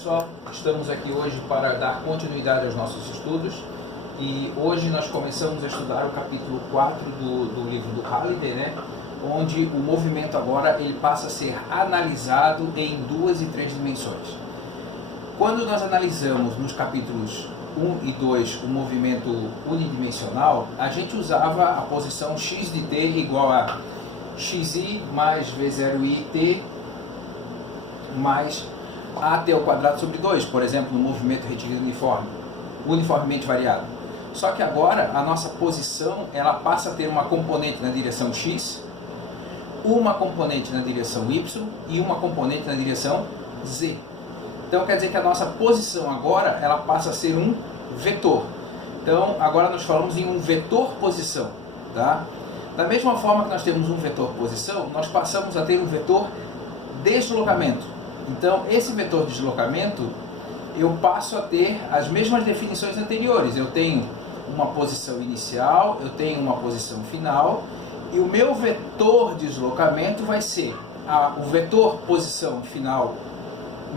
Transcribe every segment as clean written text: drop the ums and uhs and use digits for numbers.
pessoal, estamos aqui hoje para dar continuidade aos nossos estudos e hoje nós começamos a estudar o capítulo 4 do livro do Halliday, né? Onde o movimento agora ele passa a ser analisado em 2 e 3 dimensões. Quando nós analisamos nos capítulos 1 e 2 o movimento unidimensional, a gente usava a posição x de t igual a xi mais v0it mais at ao quadrado sobre 2, por exemplo, no movimento retilíneo uniforme, uniformemente variado. Só que agora a nossa posição ela passa a ter uma componente na direção x, uma componente na direção y e uma componente na direção z. Então quer dizer que a nossa posição agora ela passa a ser um vetor. Então agora nós falamos em um vetor posição, tá? Da mesma forma que nós temos um vetor posição, nós passamos a ter um vetor deslocamento. Então esse vetor deslocamento eu passo a ter as mesmas definições anteriores. Eu tenho uma posição inicial, eu tenho uma posição final e o meu vetor deslocamento vai ser o vetor posição final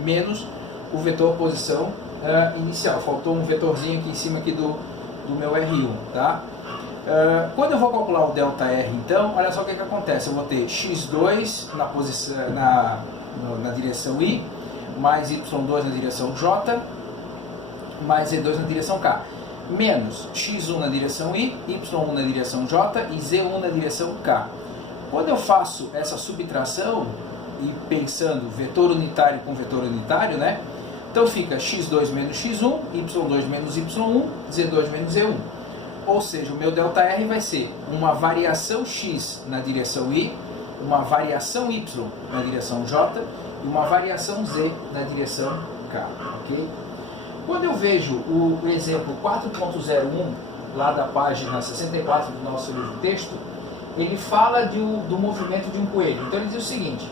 menos o vetor posição inicial. Faltou um vetorzinho aqui em cima aqui do meu R1, tá? Quando eu vou calcular o ΔR, então, olha só o que acontece. Eu vou ter x2 na posição, na direção I, mais y2 na direção J, mais z2 na direção K, menos x1 na direção I, y1 na direção J e z1 na direção K. Quando eu faço essa subtração, e pensando vetor unitário com vetor unitário, né? Então fica x2 menos x1, y2 menos y1, z2 menos z1. Ou seja, o meu ΔR vai ser uma variação x na direção I, uma variação y na direção j e uma variação z na direção k. Okay? Quando eu vejo o exemplo 4.01, lá da página 64 do nosso livro texto, ele fala do movimento de um coelho. Então ele diz o seguinte: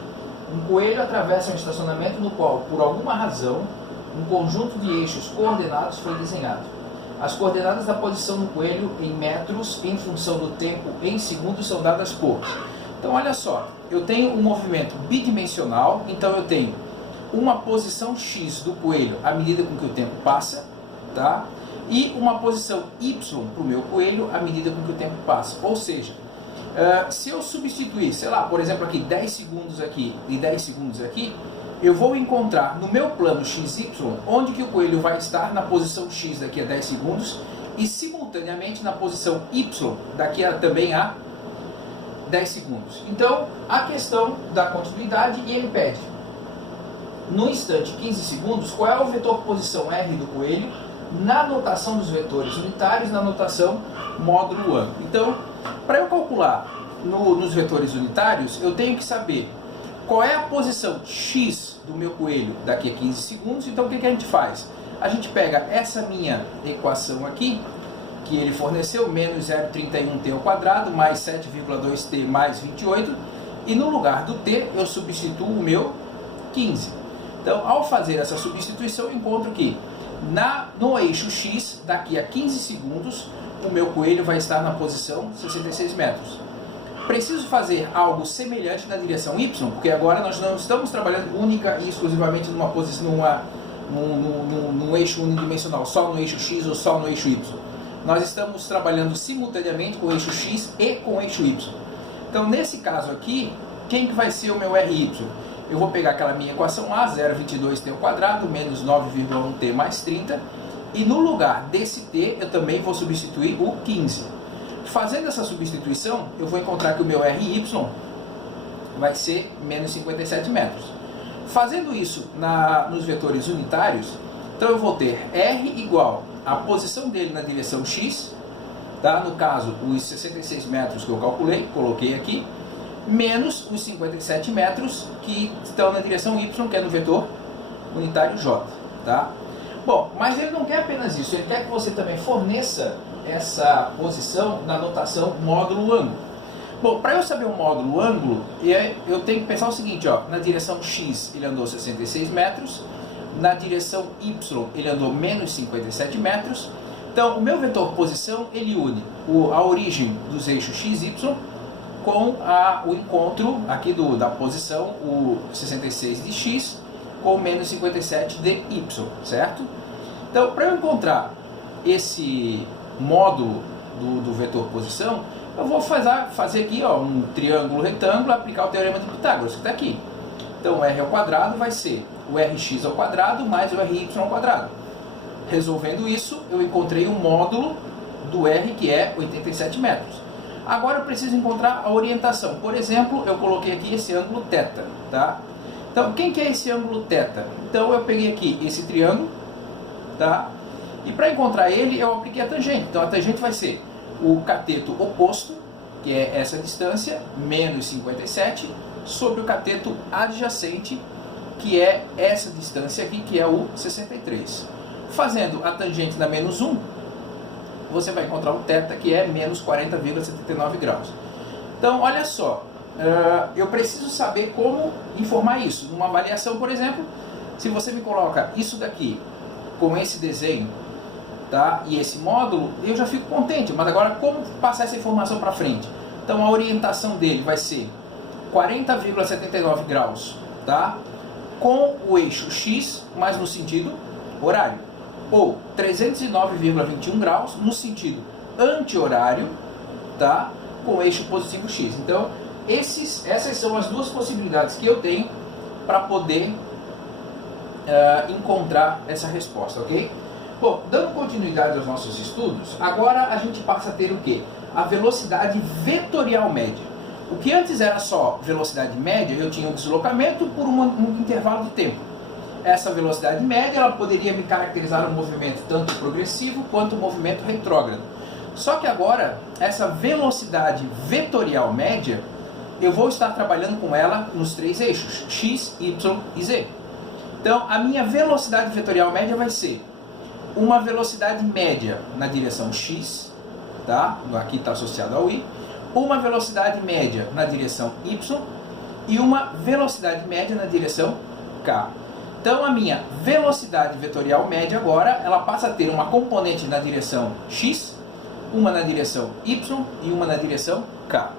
um coelho atravessa um estacionamento no qual, por alguma razão, um conjunto de eixos coordenados foi desenhado. As coordenadas da posição do coelho em metros, em função do tempo em segundos, são dadas por. Então, olha só, eu tenho um movimento bidimensional, então eu tenho uma posição x do coelho à medida com que o tempo passa, tá? E uma posição y para o meu coelho à medida com que o tempo passa. Ou seja, se eu substituir, sei lá, por exemplo, aqui 10 segundos aqui e 10 segundos aqui, eu vou encontrar no meu plano XY onde que o coelho vai estar na posição X daqui a 10 segundos e simultaneamente na posição Y daqui a também a 10 segundos. Então, a questão da continuidade, e ele pede no instante 15 segundos qual é o vetor posição R do coelho na notação dos vetores unitários, na notação módulo ângulo. Então, para eu calcular nos vetores unitários, eu tenho que saber qual é a posição x do meu coelho daqui a 15 segundos. Então o que a gente faz? A gente pega essa minha equação aqui, que ele forneceu, menos 0,31t ao quadrado, mais 7,2t mais 28, e no lugar do t eu substituo o meu 15. Então ao fazer essa substituição eu encontro que no eixo x, daqui a 15 segundos, o meu coelho vai estar na posição 66 metros. Preciso fazer algo semelhante na direção y, porque agora nós não estamos trabalhando única e exclusivamente numa posição, num eixo unidimensional, só no eixo x ou só no eixo y. Nós estamos trabalhando simultaneamente com o eixo x e com o eixo y. Então, nesse caso aqui, quem que vai ser o meu RY? Eu vou pegar aquela minha equação lá, 0,22t ao quadrado menos 9,1t mais 30, e no lugar desse t eu também vou substituir o 15. Fazendo essa substituição, eu vou encontrar que o meu RY vai ser menos 57 metros. Fazendo isso nos vetores unitários, então eu vou ter R igual a posição dele na direção X, tá? No caso, os 66 metros que eu calculei, coloquei aqui, menos os 57 metros que estão na direção Y, que é no vetor unitário J. Tá? Bom, mas ele não quer apenas isso, ele quer que você também forneça essa posição na notação módulo ângulo. Bom, para eu saber o módulo ângulo, eu tenho que pensar o seguinte, ó, na direção X ele andou 66 metros, na direção Y ele andou menos 57 metros, então o meu vetor posição ele une a origem dos eixos x, y com o encontro aqui da posição, o 66 de x, com menos 57 dy, certo? Então, para eu encontrar esse módulo do vetor posição, eu vou fazer aqui ó, um triângulo retângulo, aplicar o teorema de Pitágoras, que está aqui. Então, o r ao quadrado vai ser o rx ao quadrado mais o ry ao quadrado. Resolvendo isso, eu encontrei o módulo do r, que é 87 metros. Agora eu preciso encontrar a orientação. Por exemplo, eu coloquei aqui esse ângulo θ, tá? Então, quem que é esse ângulo θ? Então, eu peguei aqui esse triângulo, tá? E para encontrar ele, eu apliquei a tangente. Então, a tangente vai ser o cateto oposto, que é essa distância, menos 57, sobre o cateto adjacente, que é essa distância aqui, que é o 63. Fazendo a tangente da menos 1, você vai encontrar o θ, que é menos 40,79 graus. Então, olha só, eu preciso saber como informar isso. Numa avaliação, por exemplo, se você me coloca isso daqui com esse desenho, tá, e esse módulo, eu já fico contente. Mas agora, como passar essa informação para frente? Então, a orientação dele vai ser 40,79 graus, tá, com o eixo x, mas no sentido horário. Ou 309,21 graus no sentido anti-horário, tá, com o eixo positivo x. Então, essas são as duas possibilidades que eu tenho para poder encontrar essa resposta, ok? Bom, dando continuidade aos nossos estudos, agora a gente passa a ter o quê? A velocidade vetorial média. O que antes era só velocidade média, eu tinha um deslocamento por um intervalo de tempo. Essa velocidade média, ela poderia me caracterizar um movimento tanto progressivo quanto um movimento retrógrado. Só que agora, essa velocidade vetorial média, eu vou estar trabalhando com ela nos três eixos, x, y e z. Então, a minha velocidade vetorial média vai ser uma velocidade média na direção x, tá? Aqui está associado ao y, uma velocidade média na direção y e uma velocidade média na direção k. Então, a minha velocidade vetorial média agora, ela passa a ter uma componente na direção x, uma na direção y e uma na direção k.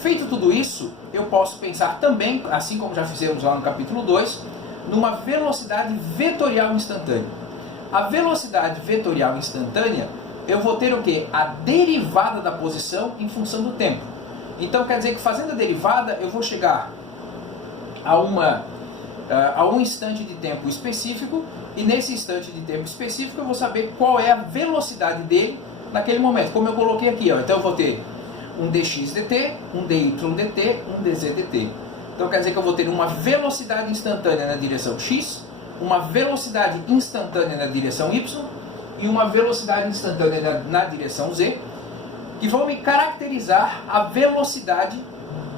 Feito tudo isso, eu posso pensar também, assim como já fizemos lá no capítulo 2, numa velocidade vetorial instantânea. A velocidade vetorial instantânea, eu vou ter o quê? A derivada da posição em função do tempo. Então, quer dizer que fazendo a derivada, eu vou chegar a um instante de tempo específico, e nesse instante de tempo específico eu vou saber qual é a velocidade dele naquele momento, como eu coloquei aqui, ó. Então eu vou ter um dx dt, um dy dt, um dz dt. Então quer dizer que eu vou ter uma velocidade instantânea na direção x, uma velocidade instantânea na direção y e uma velocidade instantânea na direção z, que vão me caracterizar a velocidade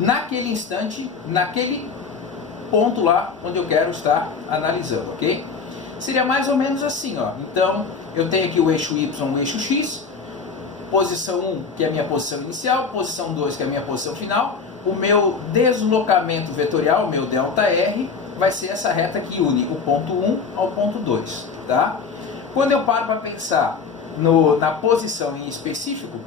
naquele instante, naquele ponto lá onde eu quero estar analisando, ok? Seria mais ou menos assim, ó. Então, eu tenho aqui o eixo y, o eixo x, posição 1, que é a minha posição inicial, posição 2, que é a minha posição final. O meu deslocamento vetorial, o meu ΔR, vai ser essa reta que une o ponto 1 ao ponto 2, tá? Quando eu paro para pensar na posição em específico,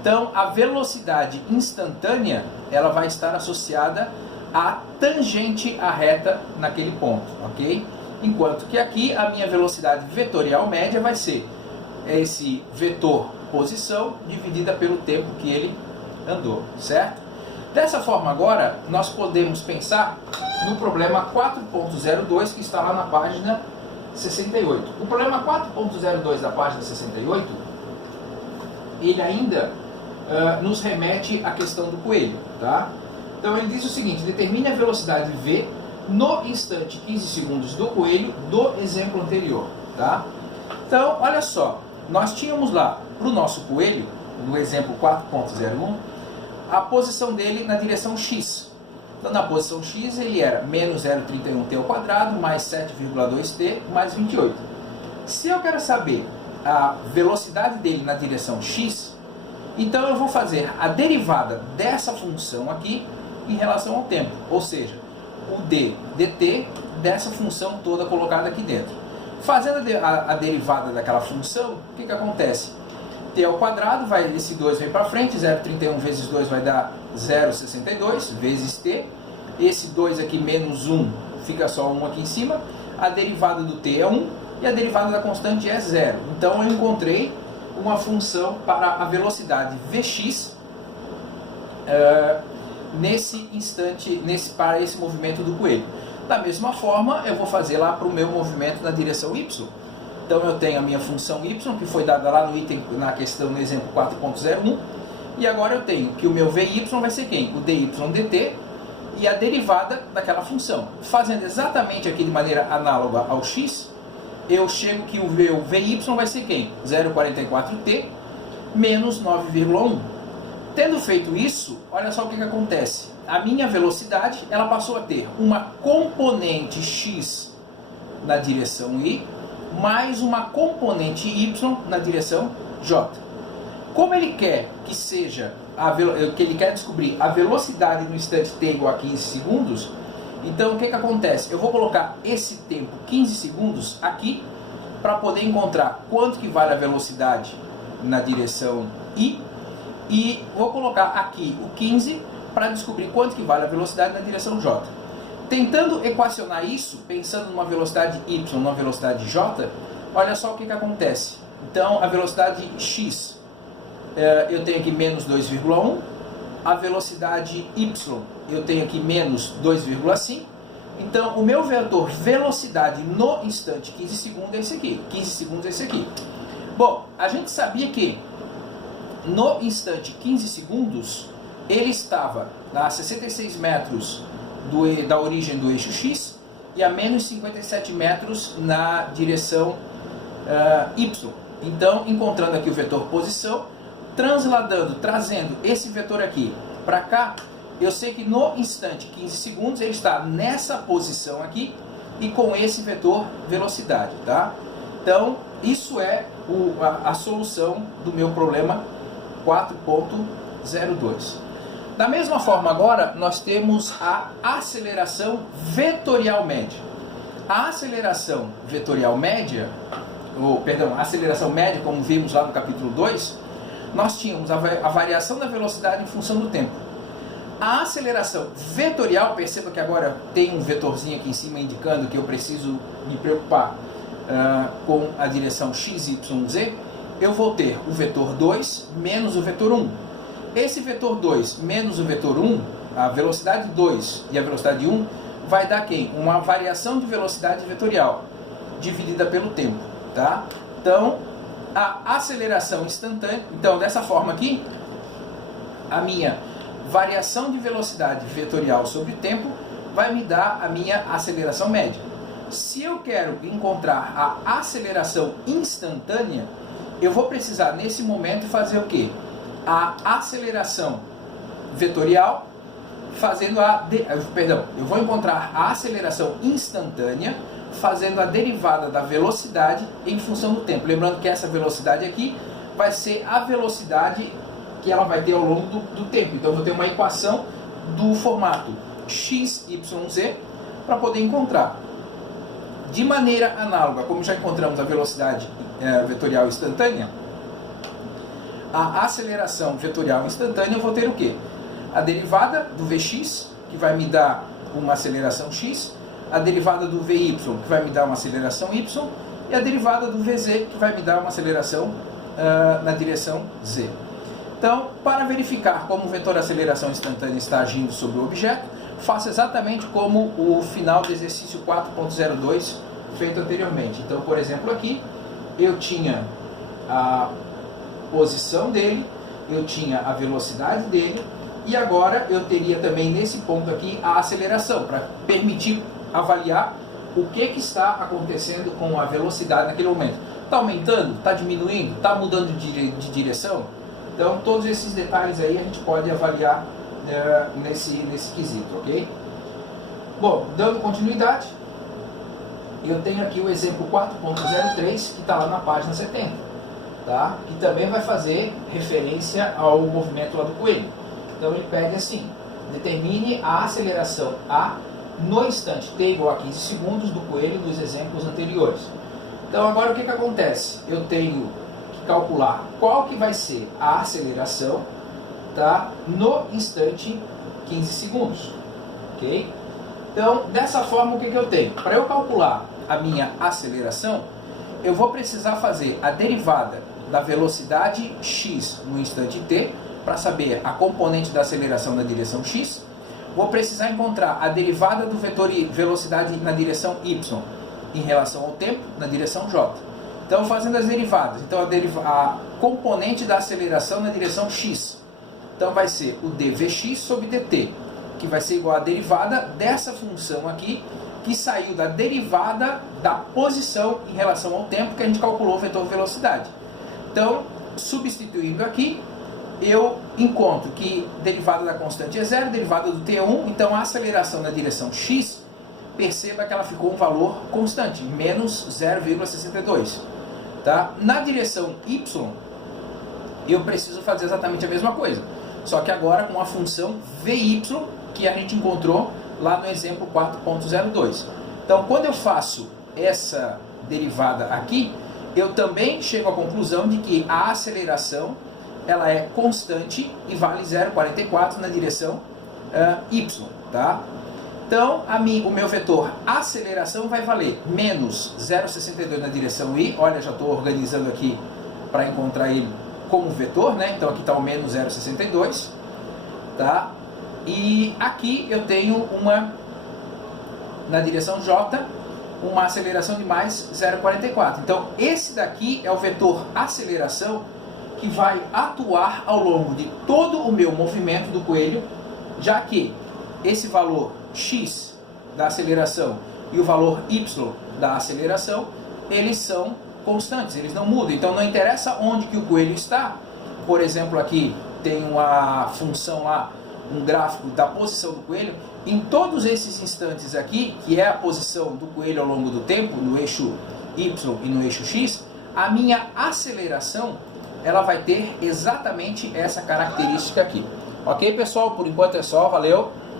então a velocidade instantânea, ela vai estar associada a tangente à reta naquele ponto, ok? Enquanto que aqui a minha velocidade vetorial média vai ser esse vetor posição dividida pelo tempo que ele andou, certo? Dessa forma agora, nós podemos pensar no problema 4.02 que está lá na página 68. O problema 4.02 da página 68, ele ainda nos remete à questão do coelho, tá? Então ele diz o seguinte: determine a velocidade v no instante 15 segundos do coelho do exemplo anterior, tá? Então, olha só, nós tínhamos lá para o nosso coelho, no exemplo 4.01, a posição dele na direção x. Então, na posição x ele era menos 0,31t ao quadrado mais 7,2t mais 28. Se eu quero saber a velocidade dele na direção x, então eu vou fazer a derivada dessa função aqui em relação ao tempo, ou seja, o d dt dessa função toda colocada aqui dentro. Fazendo a derivada daquela função, o que acontece? T ao quadrado, esse 2 vem para frente, 0,31 vezes 2 vai dar 0,62 vezes t. Esse 2 aqui menos 1 fica só 1 aqui em cima, a derivada do t é 1 e a derivada da constante é 0. Então eu encontrei uma função para a velocidade Vx nesse instante, para esse movimento do coelho. Da mesma forma, eu vou fazer lá para o meu movimento na direção y. Então eu tenho a minha função y, que foi dada lá no item, na questão, no exemplo 4.01, e agora eu tenho que o meu vy vai ser quem? O dy dt e a derivada daquela função. Fazendo exatamente aqui de maneira análoga ao x, eu chego que o meu vy vai ser quem? 0,44t menos 9,1. Tendo feito isso, olha só o que acontece. A minha velocidade, ela passou a ter uma componente x na direção y, mais uma componente y na direção j. Como ele quer que seja, que ele quer descobrir a velocidade no instante t igual a 15 segundos, então o que acontece? Eu vou colocar esse tempo, 15 segundos, aqui, para poder encontrar quanto que vale a velocidade na direção y, e vou colocar aqui o 15 para descobrir quanto que vale a velocidade na direção j. Tentando equacionar isso, pensando numa velocidade y, numa velocidade j, olha só o que acontece. Então, a velocidade x, eu tenho aqui menos 2,1, a velocidade y, eu tenho aqui menos 2,5, então o meu vetor velocidade no instante 15 segundos é esse aqui, 15 segundos é esse aqui. Bom, a gente sabia que no instante 15 segundos, ele estava a 66 metros da origem do eixo x e a menos 57 metros na direção y. Então, encontrando aqui o vetor posição, trazendo esse vetor aqui para cá, eu sei que no instante 15 segundos ele está nessa posição aqui e com esse vetor velocidade, tá? Então, isso é a solução do meu problema 4.02. Da mesma forma agora, nós temos a aceleração vetorial média. A aceleração vetorial média, a aceleração média, como vimos lá no capítulo 2, nós tínhamos a variação da velocidade em função do tempo. A aceleração vetorial, perceba que agora tem um vetorzinho aqui em cima indicando que eu preciso me preocupar com a direção x, y, z. Eu vou ter o vetor 2 menos o vetor 1. Esse vetor 2 menos o vetor 1, a velocidade 2 e a velocidade 1, vai dar quem? Uma variação de velocidade vetorial, dividida pelo tempo, tá? Então, a aceleração instantânea, então dessa forma aqui, a minha variação de velocidade vetorial sobre o tempo vai me dar a minha aceleração média. Se eu quero encontrar a aceleração instantânea, eu vou precisar nesse momento fazer o quê? A aceleração vetorial fazendo eu vou encontrar a aceleração instantânea fazendo a derivada da velocidade em função do tempo. Lembrando que essa velocidade aqui vai ser a velocidade que ela vai ter ao longo do tempo. Então eu vou ter uma equação do formato x, y, z para poder encontrar. De maneira análoga, como já encontramos a velocidade vetorial instantânea, a aceleração vetorial instantânea eu vou ter o quê? A derivada do Vx, que vai me dar uma aceleração x, a derivada do Vy, que vai me dar uma aceleração y, e a derivada do Vz, que vai me dar uma aceleração na direção z. Então, para verificar como o vetor aceleração instantânea está agindo sobre o objeto, faço exatamente como o final do exercício 4.02 feito anteriormente. Então, por exemplo, aqui eu tinha a posição dele, eu tinha a velocidade dele, e agora eu teria também nesse ponto aqui a aceleração, para permitir avaliar o que está acontecendo com a velocidade naquele momento. Está aumentando? Está diminuindo? Está mudando de direção? Então, todos esses detalhes aí a gente pode avaliar nesse quesito, ok? Bom, dando continuidade, eu tenho aqui o exemplo 4.03, que está lá na página 70, tá? Que também vai fazer referência ao movimento lá do coelho. Então, ele pede assim: determine a aceleração A no instante t igual a 15 segundos do coelho dos exemplos anteriores. Então, agora o que acontece? Eu tenho que calcular qual que vai ser a aceleração, tá, no instante 15 segundos, ok? Então, dessa forma, o que eu tenho? Para eu calcular a minha aceleração, eu vou precisar fazer a derivada da velocidade x no instante t, para saber a componente da aceleração na direção x. Vou precisar encontrar a derivada do vetor velocidade na direção y em relação ao tempo na direção j. Então, fazendo as derivadas, então a componente da aceleração na direção x. Então, vai ser o dvx sobre dt, que vai ser igual à derivada dessa função aqui, que saiu da derivada da posição em relação ao tempo que a gente calculou o vetor velocidade. Então, substituindo aqui, eu encontro que derivada da constante é zero, derivada do t é 1, então a aceleração na direção x, perceba que ela ficou um valor constante, menos 0,62. Tá? Na direção y, eu preciso fazer exatamente a mesma coisa, só que agora com a função vy, que a gente encontrou lá no exemplo 4.02. Então, quando eu faço essa derivada aqui, eu também chego à conclusão de que a aceleração ela é constante e vale 0,44 na direção y. Tá? Então, o meu vetor aceleração vai valer menos 0,62 na direção y. Olha, já estou organizando aqui para encontrar ele como vetor, né? Então, aqui está o menos 0,62. Tá? E aqui eu tenho na direção j, uma aceleração de mais 0,44. Então, esse daqui é o vetor aceleração que vai atuar ao longo de todo o meu movimento do coelho, já que esse valor x da aceleração e o valor y da aceleração, eles são constantes, eles não mudam. Então, não interessa onde que o coelho está. Por exemplo, aqui tem uma função lá, um gráfico da posição do coelho. Em todos esses instantes aqui, que é a posição do coelho ao longo do tempo, no eixo y e no eixo x, a minha aceleração ela vai ter exatamente essa característica aqui. Ok, pessoal? Por enquanto é só. Valeu!